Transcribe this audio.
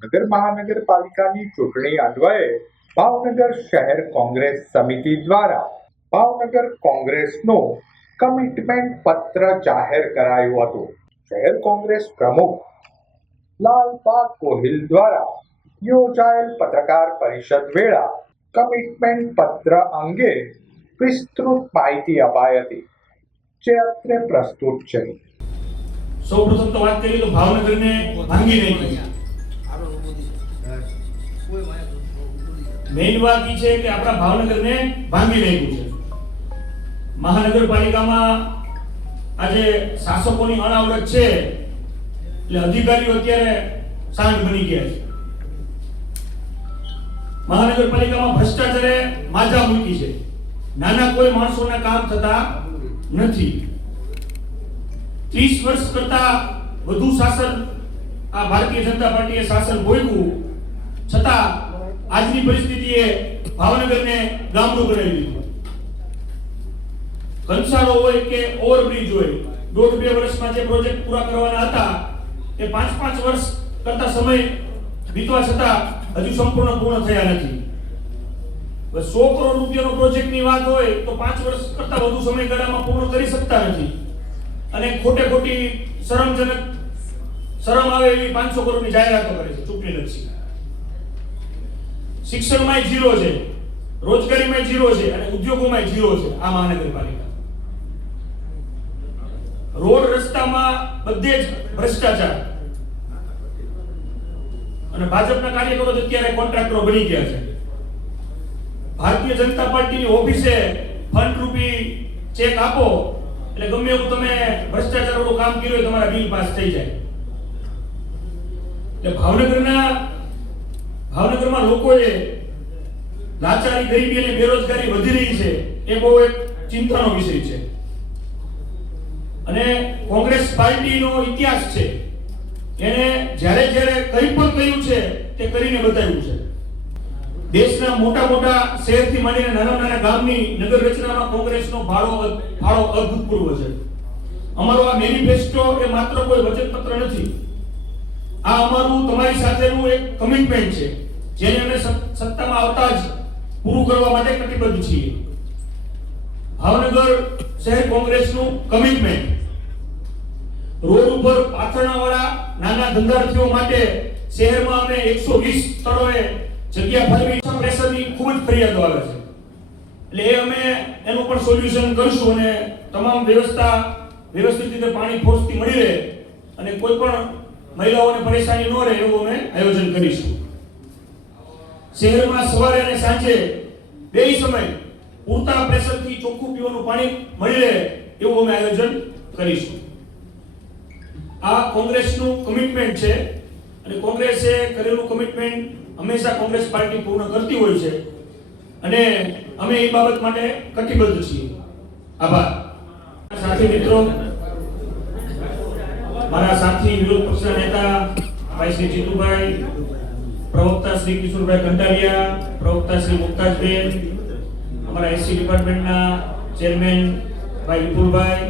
ભાવનગર મહાનગરપાલિકાની ચૂંટણી અન્વયે ભાવનગર શહેર કોંગ્રેસ સમિતિ દ્વારા ભાવનગર કોંગ્રેસનો કમિટમેન્ટ પત્ર જાહેર કરાયું હતું. શહેર કોંગ્રેસ પ્રમુખ લાલબા ગોહિલ દ્વારા યોજાયેલ પત્રકાર પરિષદ વેળા કમિટમેન્ટ પત્ર અંગે વિસ્તૃત માહિતી અપાઈ હતી, જે અત્રે પ્રસ્તુત છે. સૌપ્રથમ તો વાત કરીએ તો ભાવનગરને ભાંગી નાખ્યું. મેઇન વાત એ છે કે આપણા ભાવનગરને ભાંગી નાખ્યું છે. મહાનગરપાલિકામાં આજે શાસકોની અનાવરત છે એટલે અધિકારીઓ અત્યારે શાંત બની ગયા છે. મહાનગરપાલિકામાં ભ્રષ્ટાચારે માજા મૂકી છે. નાના કોઈ માણસોના કામ થતા નથી. 30 વર્ષ કરતા વધુ શાસન આ ભારતીય જનતા પાર્ટીએ શાસન ભોગવ્યું, છતાં આજની પરિસ્થિતિએ ભાવનગરને ગામડું બનાવી દીધું. કંસારો હોય કે ઓવરબ્રિજ હોય, 1.5-2 વર્ષમાં જે પ્રોજેક્ટ પૂરા કરવાના હતા એ 5-5 વર્ષ કરતા સમય વીતવા છતાં હજુ સંપૂર્ણ પૂર્ણ થયા નથી. 100 કરોડ રૂપિયાનો પ્રોજેક્ટની વાત હોય તો 5 વર્ષ કરતા વધુ સમયગાળામાં પૂર્ણ કરી શકતા નથી અને ખોટી શરમ આવે એવી 500 કરોડની જાહેરાતો કરે છે ચૂંટણીલક્ષી. શિક્ષણમાં ઝીરો છે, રોજગારીમાં ઝીરો છે અને ઉદ્યોગોમાં ઝીરો છે આ મહાનગરપાલિકા. રોડ રસ્તામાં બધે જ ભ્રષ્ટાચાર અને ભાજપના કાર્યકરો અત્યારે કોન્ટ્રાક્ટરો બની ગયા છે. ભારતીય જનતા પાર્ટીની ઓફિસે ફંડ રૂપી ચેક આપો એટલે ગમે એવું તમે ભ્રષ્ટાચારનું કામ કર્યું હોય તમારા બિલ પાસ થઈ જાય. એટલે ભાવનગરમાં લોકોએ લાચારી, ગરીબી અને બેરોજગારી વધી રહી છે એ બહુ એક ચિંતાનો વિષય છે. અને કોંગ્રેસ પાર્ટીનો ઇતિહાસ છે, એને જ્યારે કંઈ પણ કહ્યું છે તે કરીને બતાવ્યું છે. દેશના મોટા શહેરથી માંડીને નાના ગામની નગર રચનામાં કોંગ્રેસનો ફાળો અભૂતપૂર્વ છે. અમારો આ મેનિફેસ્ટો એ માત્ર કોઈ વચનપત્ર નથી. આ અમારું તમારી સાથેનું એક કમિટમેન્ટ છે, જેને અમે સત્તામાં આવતા જ પૂરું કરવા માટે કટિબદ્ધ છીએ. ભાવનગર શહેર કોંગ્રેસનું કમિટમેન્ટ રોડ ઉપર પાથરણાવાળા નાના ધંધાર્થીઓ માટે શહેરમાં અમે 120 સ્થળોએ જગ્યા ફાળવી. પ્રેશરની ખૂબ જ ફરિયાદો આવે છે એટલે એ અમે એનું પણ સોલ્યુશન કરીશું અને તમામ વ્યવસ્થિત રીતે પાણી ફોર્સથી મળી રહે અને કોઈ પણ મહિલાઓને પરેશાની ન રહે એવું અમે આયોજન કરીશું. શહેરમાં સવારે અને સાંજે બે સમય પૂરતા પ્રેશરથી ચોખ્ખું પીવાનું પાણી મળી રહે એવું અમે આયોજન કરીશું. આ કોંગ્રેસનું કમિટમેન્ટ છે અને કોંગ્રેસે કરેલું કમિટમેન્ટ હંમેશા કોંગ્રેસ પાર્ટી પૂર્ણ કરતી હોય છે અને અમે એ બાબત માટે કટિબદ્ધ છીએ. આભાર. સાથી મિત્રો, મારા સાથી વિરોધ પક્ષના નેતા ભાઈ શ્રી જીતુભાઈ, પ્રવક્તા શ્રી કિશોરભાઈ કંટારિયા, પ્રવક્તા શ્રી મુક્તાજબેન, અમારા એસસી ડિપાર્ટમેન્ટના ચેરમેન ભાઈ વિપુલભાઈ,